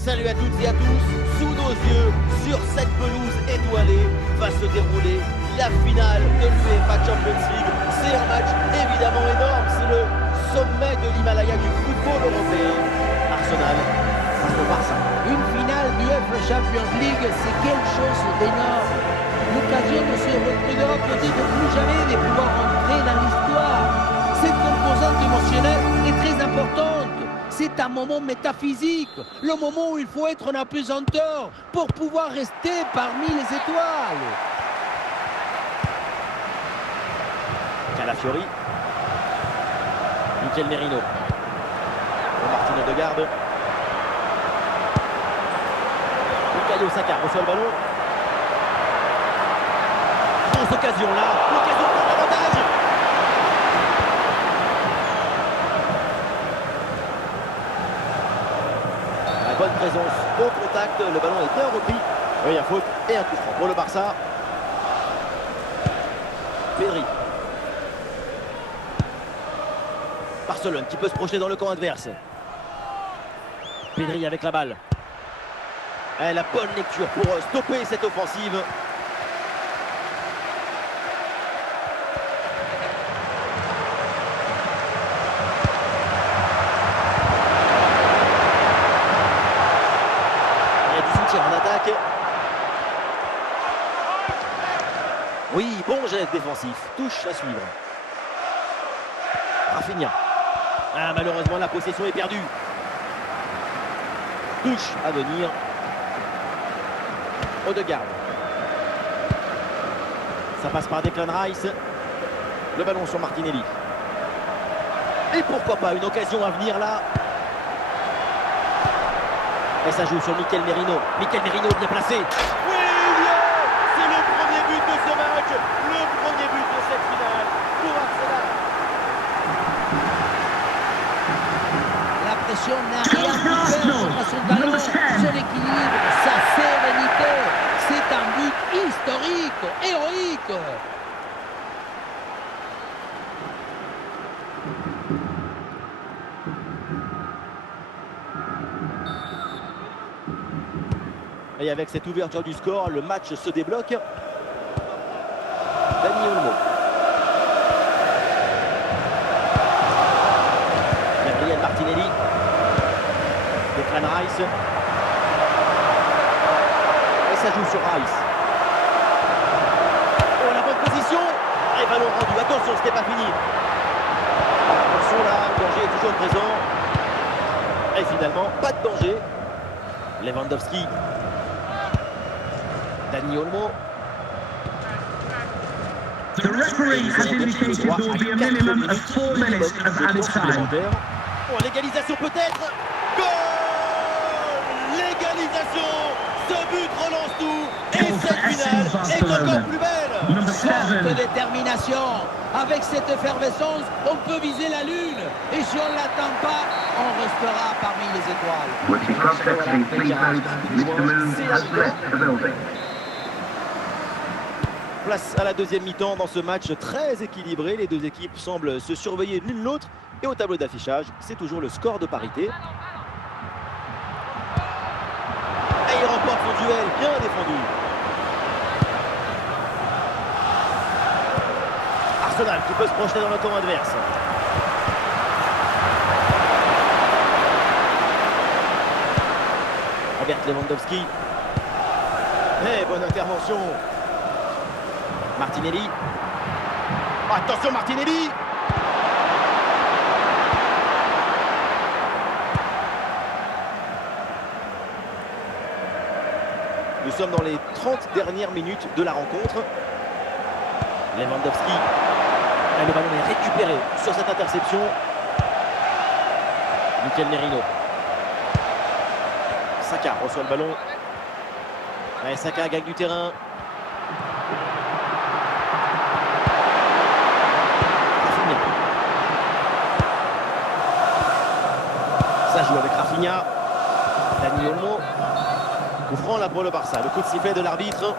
Salut à toutes et à tous, sous nos yeux, sur cette pelouse étoilée, va se dérouler la finale de l'UEFA Champions League. C'est un match évidemment énorme, c'est le sommet de l'Himalaya du football européen. Arsenal face au Barça. Une finale d'UEFA Champions League, c'est quelque chose d'énorme. L'occasion de se retrouver peut-être plus jamais de pouvoir entrer dans l'histoire. Cette composante émotionnelle est très importante. C'est un moment métaphysique, le moment où il faut être en apesanteur pour pouvoir rester parmi les étoiles. Calafiori, Mikel Merino, Martin Odegaard, Bukayo Saka reçoit le ballon. Grosse occasion là, l'occasion de prendre l'avantage. La bonne présence au contact, le ballon est bien repris. Oui, il y a faute et un coup franc pour le Barça. Pedri. Barcelone qui peut se projeter dans le camp adverse. Pedri avec la balle. Et la bonne lecture pour stopper cette offensive. Il y a du soutien en attaque. Oui, bon geste défensif. Touche à suivre. Rafinha. Ah, malheureusement, la possession est perdue. Touche à venir. Odegaard. Ça passe par Declan Rice. Le ballon sur Martinelli. Et pourquoi pas une occasion à venir là. Et ça joue sur Mikel Merino. Mikel Merino bien placé. Oui, c'est le premier but de ce match. Le premier but de cette finale pour Arsenal. La pression n'a rien pu faire contre son talent, son équilibre, sa sérénité. C'est un but historique, héroïque. Et avec cette ouverture du score, le match se débloque. Dani Olmo. Gabriel Martinelli. Declan Rice. Et ça joue sur Rice. Oh, la bonne position. Et ballon rendu. Attention, ce n'est pas fini. Attention là, le danger est toujours présent. Et finalement, pas de danger. Lewandowski. Dani Olmo. The referee has indicated there will be a minimum of 4 minutes of added time. Oh, l'égalisation peut-être. Goal! L'égalisation. Ce but relance tout. Et cette finale est encore plus belle. Forte détermination. Avec cette effervescence, on peut viser la lune. Et si on ne l'attend pas, on restera parmi les étoiles. With the cross-sectioning, please note, Mr. Moon has left the building. Place à la deuxième mi-temps dans ce match très équilibré. Les deux équipes semblent se surveiller l'une l'autre. Et au tableau d'affichage, c'est toujours le score de parité. Et il remporte son duel, bien défendu. Arsenal qui peut se projeter dans le camp adverse. Robert Lewandowski. Et bonne intervention. Martinelli. Oh, attention Martinelli. Nous sommes dans les 30 dernières minutes de la rencontre. Lewandowski. Et le ballon est récupéré sur cette interception. Mikel Merino. Saka reçoit le ballon. Et Saka gagne du terrain. Ça joue avec Rafinha. Dani Olmo. Coup franc là pour le Barça. Le coup de sifflet de l'arbitre.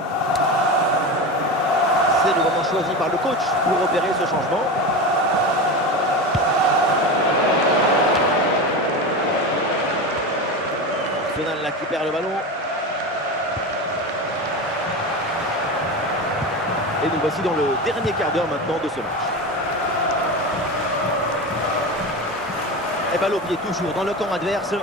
C'est le moment choisi par le coach pour opérer ce changement. Arsenal Arsenal là qui perd le ballon. Et nous voici dans le dernier quart d'heure maintenant de ce match. Et balle au pied toujours dans le camp adverse.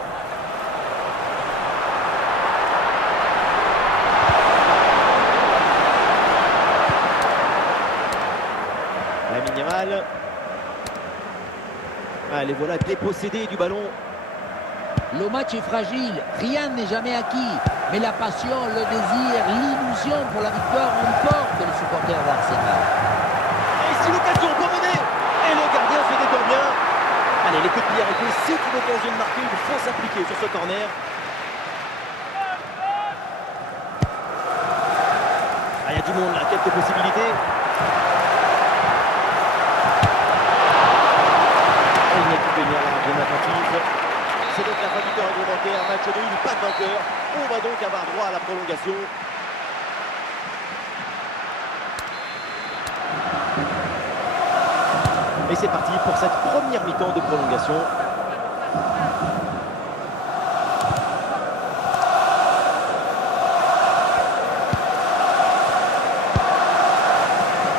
Lamine Yamal. Allez, voilà dépossédé du ballon. Le match est fragile, rien n'est jamais acquis. Mais la passion, le désir, l'illusion pour la victoire emportent les supporters d'Arsenal. Et si l'occasion pour mener. Et le gardien se détend bien. Allez, les coups de pied arrêtés. C'est une occasion de marquer. Il faut s'appliquer sur ce corner. Ah, il y a du monde là, quelques possibilités. Et une équipe bien bien attentive. C'est donc la fin du temps réglementaire, match nul, pas de vainqueur. On va donc avoir droit à la prolongation. Et c'est parti pour cette première mi-temps de prolongation.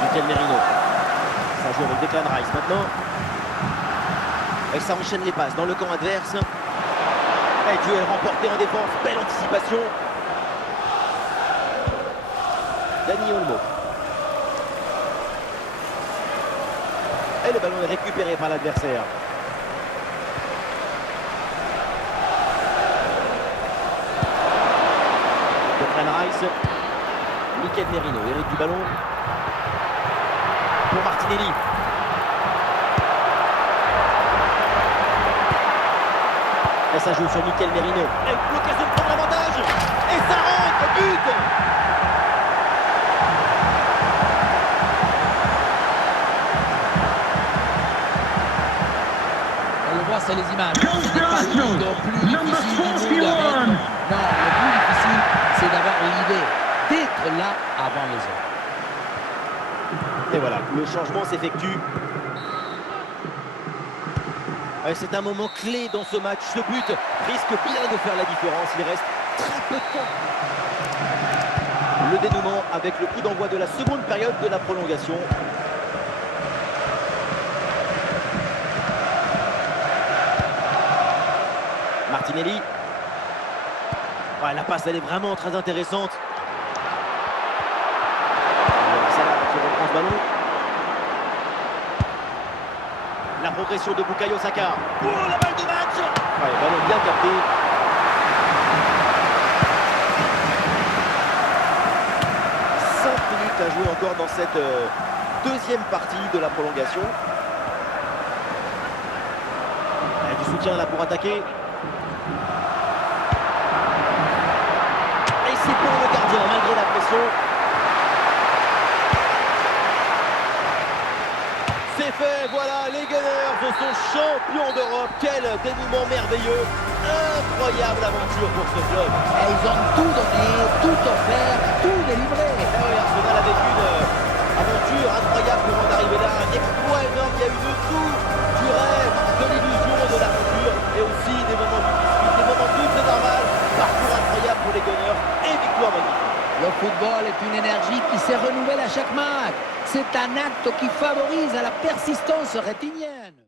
Mikel Merino. Ça joue avec Declan Rice maintenant. Et ça enchaîne les passes dans le camp adverse. Et duel remporté en défense. Belle anticipation. Dani Olmo. Et le ballon est récupéré par l'adversaire. Declan Rice. Mikel Merino hérite du ballon. Pour Martinelli. Et ça joue sur Mikel Merino. Et l'occasion de prendre l'avantage. Et ça rentre, but. On le voit, c'est les images. Goal Ce n'est pas Arsenal. le plus Number difficile du monde à 41. mettre. Non, le plus difficile, c'est d'avoir l'idée d'être là avant les autres. Et voilà, le changement s'effectue. C'est un moment clé dans ce match. Ce but risque bien de faire la différence. Il reste très peu de temps. Le dénouement avec le coup d'envoi de la seconde période de la prolongation. Martinelli. Ouais, la passe, elle est vraiment très intéressante. Salah qui reprend ce ballon. La progression de Bukayo Saka. Oh, la balle de match. Ouais, ballon bien capté. Minutes à jouer encore dans cette deuxième partie de la prolongation. Il y a du soutien là pour attaquer. Et c'est pour le gardien malgré la pression. C'est fait, voilà, les Gunners sont champions d'Europe. Quel dénouement merveilleux. Incroyable aventure pour ce club. Et ils ont tout donné, tout offert, tout délivré. Et oui, Arsenal a vécu une aventure incroyable pour en arriver là. Un exploit énorme, il y a eu de tout. Du rêve, de l'illusion, de l'aventure. Et aussi des moments difficiles, des moments durs, c'est normal. Parcours incroyable pour les Gunners et victoire magnifique. Le football est une énergie qui se renouvelle à chaque match. C'est un acte qui favorise la persistance rétinienne.